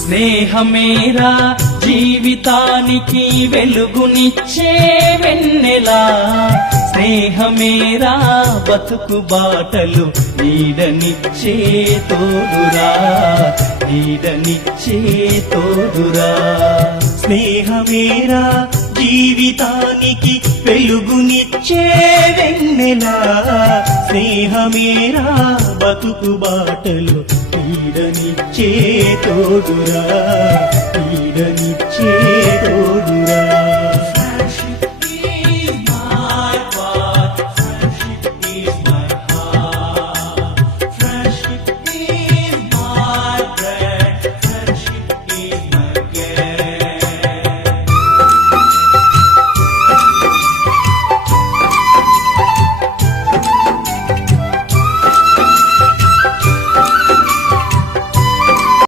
స్నేహమేరా జీవితానికి వెలుగునిచ్చే వెన్నెలా, స్నేహమేరా బతుకు బాటలు నీడనిచ్చే తోడురా, నీడనిచ్చే తోడురా. స్నేహమేరా జీవితానికి వెలుగునిచ్చే వెన్నెలా, స్నేహమేరా బతుకు బాటలు నీడనిచ్చే తోడురా, నీడనిచ్చే తోడురా.